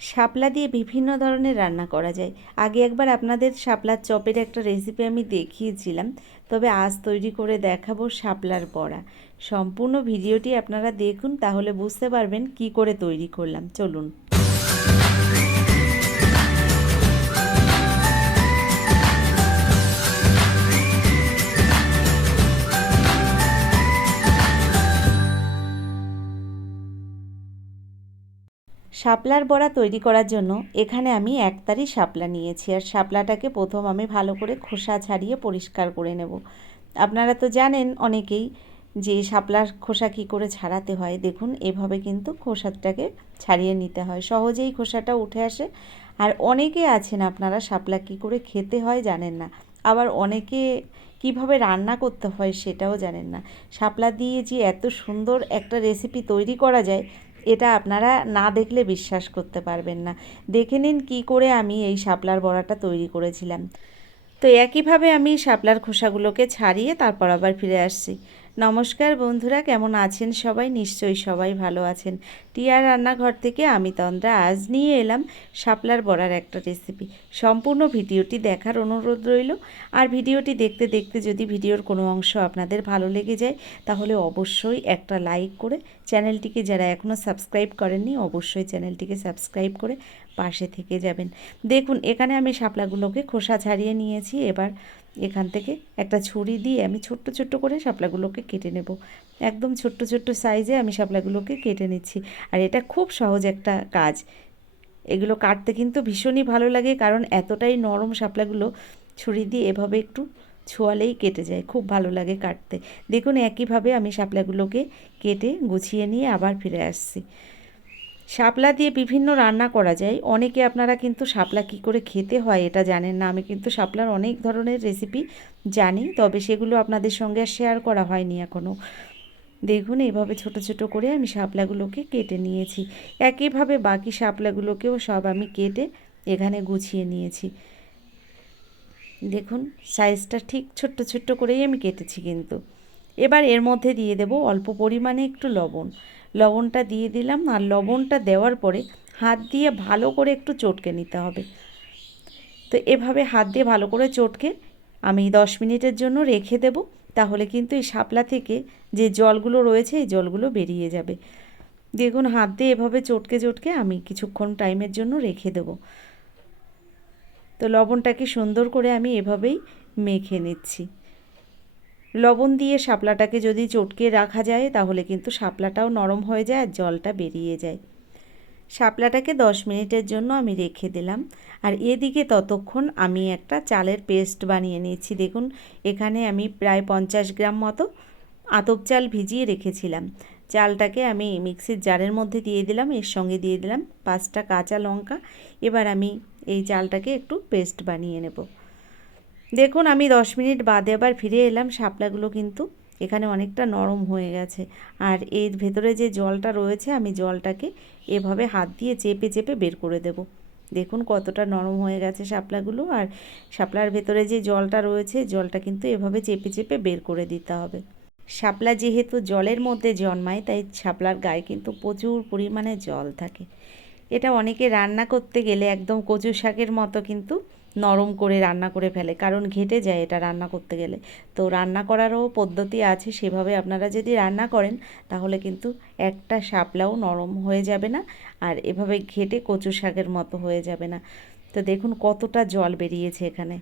শাপলা দিয়ে বিভিন্ন ধরনের রান্না করা যায়। আগে একবার আপনাদের শাপলার চপের একটা রেসিপি আমি দেখিয়েছিলাম, তবে আজ তৈরি করে দেখাবো শাপলার বড়া। সম্পূর্ণ ভিডিওটি আপনারা দেখুন, তাহলে বুঝতে পারবেন কি করে তৈরি করলাম। চলুন। শাপলার বড়া তৈরি করার জন্য এখানে আমি একতারি শাপলা নিয়েছি, আর শাপলাটাকে প্রথম আমি ভালো করে খোসা ছাড়িয়ে পরিষ্কার করে নেব। আপনারা তো জানেন অনেকেই যে শাপলার খোসা কী করে ছাড়াতে হয়। দেখুন, এভাবে কিন্তু খোসাটাকে ছাড়িয়ে নিতে হয়, সহজেই খোসাটা উঠে আসে। আর অনেকে আছেন আপনারা শাপলা কী করে খেতে হয় জানেন না, আবার অনেকে কিভাবে রান্না করতে হয় সেটাও জানেন না। শাপলা দিয়ে যে এত সুন্দর একটা রেসিপি তৈরি করা যায়, এটা আপনারা না দেখলে বিশ্বাস করতে পারবেন না। দেখে নিন কী করে আমি এই শাপলার বড়াটা তৈরি করেছিলাম। তো একইভাবে আমি শাপলার খোসাগুলোকে ছাড়িয়ে তারপর আবার ফিরে আসছি। নমস্কার বন্ধুরা, কেমন আছেন সবাই? নিশ্চয়ই সবাই ভালো আছেন। টিয়ার রান্নাঘর থেকে আমি তন্দ্রা আজ নিয়ে এলাম শাপলার বড়ার একটা রেসিপি। সম্পূর্ণ ভিডিওটি দেখার অনুরোধ রইল। আর ভিডিওটি দেখতে দেখতে যদি ভিডিওর কোনো অংশ আপনাদের ভালো লেগে যায়, তাহলে অবশ্যই একটা লাইক করে চ্যানেলটিকে, যারা এখনও সাবস্ক্রাইব করেননি, অবশ্যই চ্যানেলটিকে সাবস্ক্রাইব করে পাশে থেকে যাবেন। দেখুন, এখানে আমি শাপলাগুলোকে খোসা ছাড়িয়ে নিয়েছি। এবার এখান থেকে একটা ছুরি দিয়ে আমি ছোট্ট ছোট্ট করে শাপলাগুলোকে কেটে নেব। একদম ছোট্ট ছোট্ট সাইজে আমি শাপলাগুলোকে কেটে নিচ্ছি। আর এটা খুব সহজ একটা কাজ। এগুলো কাটতে কিন্তু ভীষণই ভালো লাগে, কারণ এতটাই নরম শাপলাগুলো, ছুরি দিয়ে এভাবে একটু ছোঁয়ালেই কেটে যায়, খুব ভালো লাগে কাটতে। দেখুন, একইভাবে আমি শাপলাগুলোকে কেটে গুছিয়ে নিয়ে আবার ফিরে আসছি। শাপলা দিয়ে বিভিন্ন রান্না করা যায়। অনেকে আপনারা কিন্তু শাপলা কী করে খেতে হয় এটা জানেন না। আমি কিন্তু শাপলার অনেক ধরনের রেসিপি জানি, তবে সেগুলো আপনাদের সঙ্গে শেয়ার করা হয়নি এখনও। দেখুন, এইভাবে ছোট ছোট করে আমি শাপলাগুলোকে কেটে নিয়েছি। একইভাবে বাকি শাপলাগুলোকেও সব আমি কেটে এখানে গুছিয়ে নিয়েছি। দেখুন, সাইজটা ঠিক ছোট্ট ছোট্ট করেই আমি কেটেছি কিন্তু। এবার এর মধ্যে দিয়ে দেব অল্প পরিমাণে একটু লবণ। লবণটা দিয়ে দিলাম, আর লবণটা দেওয়ার পরে হাত দিয়ে ভালো করে একটু চটকে নিতে হবে। তো এভাবে হাত দিয়ে ভালো করে চটকে আমি 10 মিনিটের জন্য রেখে দেব। তাহলে কিন্তু এই শাপলা থেকে যে জলগুলো রয়েছে, এই জলগুলো বেরিয়ে যাবে। দেখুন, হাত দিয়ে এভাবে চটকে চটকে আমি কিছুক্ষণ টাইমের জন্য রেখে দেব। তো লবণটাকে সুন্দর করে আমি এভাবেই মেখে নিচ্ছি। লবণ দিয়ে শাপলাটাকে যদি চটকে রাখা যায়, তাহলে কিন্তু শাপলাটাও নরম হয়ে যায় আর জলটা বেরিয়ে যায়। শাপলাটাকে 10 মিনিটের জন্য আমি রেখে দিলাম। আর এদিকে ততক্ষণ আমি একটা চালের পেস্ট বানিয়ে নিয়েছি। দেখুন, এখানে আমি প্রায় 50 গ্রাম মতো আতপ চাল ভিজিয়ে রেখেছিলাম। চালটাকে আমি মিক্সির জারের মধ্যে দিয়ে দিলাম, এর সঙ্গে দিয়ে দিলাম 5টা কাঁচা লঙ্কা। এবার আমি এই চালটাকে একটু পেস্ট বানিয়ে নেব। দেখুন, আমি 10 মিনিট বাদে আবার ফিরে এলাম। শাপলাগুলো কিন্তু এখানে অনেকটা নরম হয়ে গেছে। আর এর ভেতরে যে জলটা রয়েছে, আমি জলটাকে এভাবে হাত দিয়ে চেপে চেপে বের করে দেব। দেখুন কতটা নরম হয়ে গেছে শাপলাগুলো। আর শাপলার ভেতরে যে জলটা রয়েছে, জলটা কিন্তু এভাবে চেপে চেপে বের করে দিতে হবে। শাপলা যেহেতু জলের মধ্যে জন্মায়, তাই শাপলার গায়ে কিন্তু প্রচুর পরিমাণে জল থাকে। এটা অনেকে রান্না করতে গেলে একদম কচু শাকের মতো কিন্তু নরম করে রান্না করে ফেলে, কারণ ঘেটে যায় এটা রান্না করতে গেলে। তো রান্না করারও পদ্ধতি আছে, সেভাবে আপনারা যদি রান্না করেন, তাহলে কিন্তু একটা শাপলাও নরম হয়ে যাবে না, আর এভাবে ঘেটে কচু শাকের মতো হয়ে যাবে না। তো দেখুন কতটা জল বেরিয়েছে এখানে।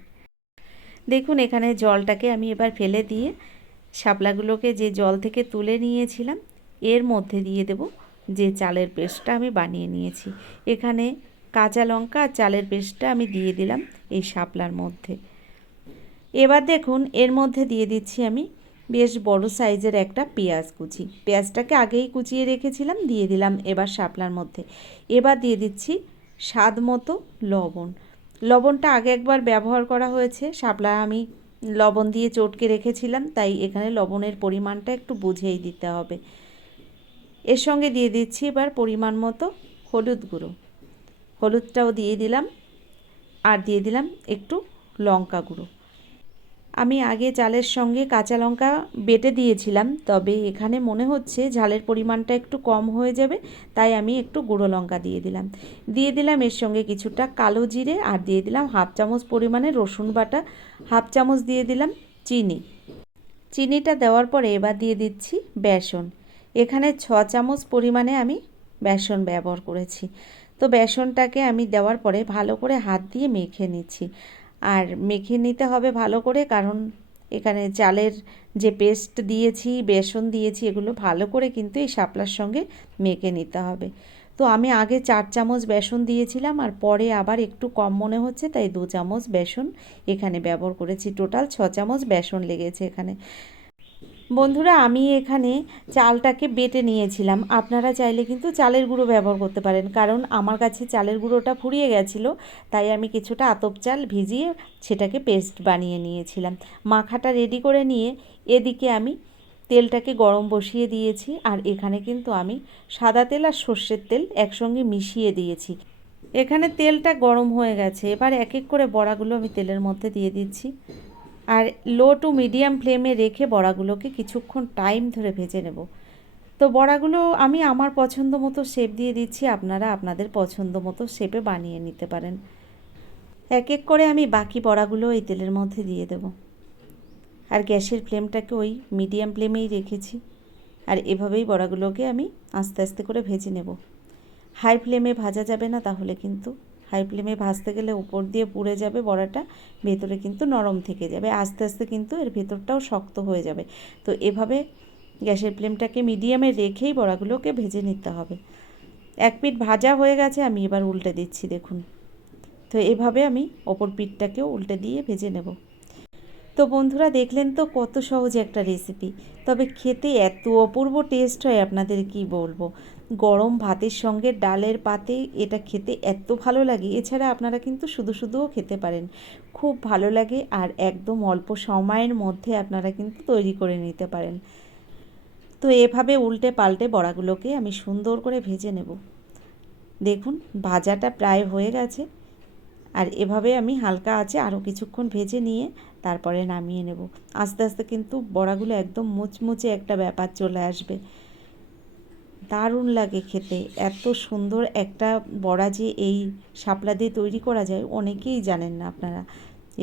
দেখুন, এখানে জলটাকে আমি এবার ফেলে দিয়ে শাপলাগুলোকে যে জল থেকে তুলে নিয়েছিলাম, এর মধ্যে দিয়ে দেব যে চালের পেস্টটা আমি বানিয়ে নিয়েছি। এখানে কাঁচা লঙ্কা আর চালের পেস্টটা আমি দিয়ে দিলাম এই শাপলার মধ্যে। এবার দেখুন, এর মধ্যে দিয়ে দিচ্ছি আমি বেশ বড় সাইজের একটা পেঁয়াজ কুচি। পেঁয়াজটাকে আগেই কুচিয়ে রেখেছিলাম, দিয়ে দিলাম এবার শাপলার মধ্যে। এবার দিয়ে দিচ্ছি স্বাদ মতো লবণ। লবণটা আগে একবার ব্যবহার করা হয়েছে, শাপলা আমি লবণ দিয়ে চটকে রেখেছিলাম, তাই এখানে লবণের পরিমাণটা একটু বুঝেই দিতে হবে। এর সঙ্গে দিয়ে দিচ্ছি এবার পরিমাণ মতো হলুদ গুঁড়ো। হলুদটাও দিয়ে দিলাম, আর দিয়ে দিলাম একটু লঙ্কা গুঁড়ো। আমি আগে চালের সঙ্গে কাঁচা লঙ্কা বেটে দিয়েছিলাম, তবে এখানে মনে হচ্ছে ঝালের পরিমাণটা একটু কম হয়ে যাবে, তাই আমি একটু গুঁড়ো লঙ্কা দিয়ে দিলাম এর সঙ্গে কিছুটা কালো জিরে, আর দিয়ে দিলাম হাফ চামচ পরিমাণে রসুন বাটা, হাফ চামচ দিয়ে দিলাম চিনি। চিনিটা দেওয়ার পরে এবার দিয়ে দিচ্ছি বেসন। এখানে 6 চামচ পরিমাণে আমি বেসন ব্যবহার করেছি। তো বেসনটাকে আমি দেওয়ার পরে ভালো করে হাত দিয়ে মেখে নিচ্ছি। আর মেখে নিতে হবে ভালো করে, কারণ এখানে চালের যে পেস্ট দিয়েছি, বেসন দিয়েছি, এগুলো ভালো করে কিন্তু এই শাপলার সঙ্গে মেখে নিতে হবে। তো আমি আগে 4 চামচ বেসন দিয়েছিলাম, আর পরে আবার একটু কম মনে হচ্ছে, তাই 2 চামচ বেসন এখানে ব্যবহার করেছি। টোটাল 6 চামচ বেসন লেগেছে এখানে। বন্ধুরা, আমি এখানে চালটাকে বেটে নিয়েছিলাম। আপনারা চাইলে কিন্তু চালের গুঁড়ো ব্যবহার করতে পারেন, কারণ আমার কাছে চালের গুঁড়োটা ফুরিয়ে গেছিলো, তাই আমি কিছুটা আতপ চাল ভিজিয়ে সেটাকে পেস্ট বানিয়ে নিয়েছিলাম। মাখাটা রেডি করে নিয়ে এদিকে আমি তেলটাকে গরম বসিয়ে দিয়েছি, আর এখানে কিন্তু আমি সাদা তেল আর সর্ষের তেল একসঙ্গে মিশিয়ে দিয়েছি। এখানে তেলটা গরম হয়ে গেছে, এবার এক এক করে বড়াগুলো আমি তেলের মধ্যে দিয়ে দিচ্ছি, আর লো টু মিডিয়াম ফ্লেমে রেখে বড়াগুলোকে কিছুক্ষণ টাইম ধরে ভেজে নেব। তো বড়াগুলো আমি আমার পছন্দ মতো শেপ দিয়ে দিচ্ছি, আপনারা আপনাদের পছন্দ মতো শেপে বানিয়ে নিতে পারেন। এক এক করে আমি বাকি বড়াগুলো এই তেলের মধ্যে দিয়ে দেব, আর গ্যাসের ফ্লেমটাকে ওই মিডিয়াম ফ্লেমেই রেখেছি। আর এভাবেই বড়াগুলোকে আমি আস্তে আস্তে করে ভেজে নেব। হাই ফ্লেমে ভাজা যাবে না, তাহলে কিন্তু হাই ফ্লেমে ভাজতে গেলে উপর দিয়ে পুড়ে যাবে বড়াটা, ভেতরে কিন্তু নরম থেকে যাবে, আস্তে আস্তে কিন্তু এর ভেতরটাও শক্ত হয়ে যাবে। তো এভাবে গ্যাসের ফ্লেমটাকে মিডিয়ামে রেখেই বড়াগুলোকে ভেজে নিতে হবে। এক পিঠ ভাজা হয়ে গেছে, আমি এবার উল্টে দিচ্ছি, দেখুন। তো এভাবে আমি অপর পিঠটাকেও উল্টে দিয়ে ভেজে নেব। তো বন্ধুরা, দেখলেন তো কত সহজ একটা রেসিপি, তবে খেতে এত অপূর্ব টেস্ট হয়, আপনাদের কি বলবো। গরম ভাতের সঙ্গে ডালের পাতে এটা খেতে এত ভালো লাগে। এছাড়া আপনারা কিন্তু শুধু শুধুও খেতে পারেন, খুব ভালো লাগে, আর একদম অল্প সময়ের মধ্যে আপনারা কিন্তু তৈরি করে নিতে পারেন। তো এভাবে উল্টে পাল্টে বড়াগুলোকে আমি সুন্দর করে ভেজে নেব। দেখুন, ভাজাটা প্রায় হয়ে গেছে, আর এভাবে আমি হালকা আঁচে আরও কিছুক্ষণ ভেজে নিয়ে তারপরে নামিয়ে নেব। আস্তে আস্তে কিন্তু বড়াগুলো একদম মুচমুচে একটা ব্যাপার চলে আসবে, দারুণ লাগে খেতে। এত সুন্দর একটা বড়া যে এই শাপলা দিয়ে তৈরি করা যায়, অনেকেই জানেন না আপনারা।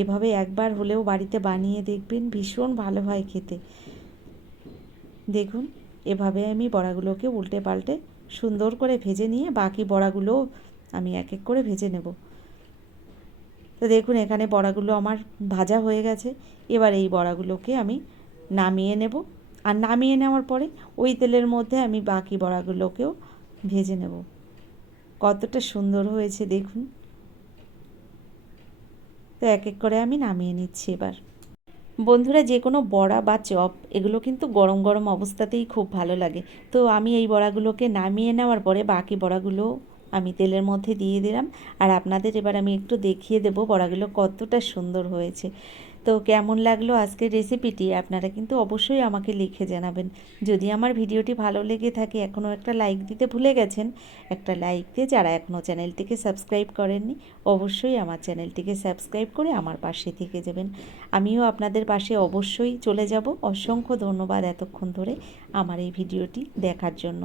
এভাবে একবার হলেও বাড়িতে বানিয়ে দেখবেন, ভীষণ ভালো হয় খেতে। দেখুন, এভাবে আমি বড়াগুলোকে উল্টে পাল্টে সুন্দর করে ভেজে নিয়ে বাকি বড়াগুলোও আমি এক এক করে ভেজে নেব। তো দেখুন, এখানে বড়াগুলো আমার ভাজা হয়ে গেছে। এবার এই বড়াগুলোকে আমি নামিয়ে নেব, আর নামিয়ে নেওয়ার পরে ওই তেলের মধ্যে আমি বাকি বড়াগুলোকেও ভেজে নেব। কতটা সুন্দর হয়েছে দেখুন। তো এক এক করে আমি নামিয়ে নিচ্ছি এবার। বন্ধুরা, যে কোনো বড়া বা চপ এগুলো কিন্তু গরম গরম অবস্থাতেই খুব ভালো লাগে। তো আমি এই বড়াগুলোকে নামিয়ে নেওয়ার পরে বাকি বড়াগুলো আমি তেলের মধ্যে দিয়ে দিলাম, আর আপনাদের এবার আমি একটু দেখিয়ে দেবো বড়াগুলো কতটা সুন্দর হয়েছে। তো কেমন লাগলো আজকের রেসিপিটি, আপনারা কিন্তু অবশ্যই আমাকে লিখে জানাবেন। যদি আমার ভিডিওটি ভালো লেগে থাকে, এখনও একটা লাইক দিতে ভুলে গেছেন, একটা লাইক দিয়ে যারা এখনও চ্যানেলটিকে সাবস্ক্রাইব করেননি, অবশ্যই আমার চ্যানেলটিকে সাবস্ক্রাইব করে আমার পাশে থেকে যাবেন। আমিও আপনাদের পাশে অবশ্যই চলে যাব। অসংখ্য ধন্যবাদ এতক্ষণ ধরে আমার এই ভিডিওটি দেখার জন্য।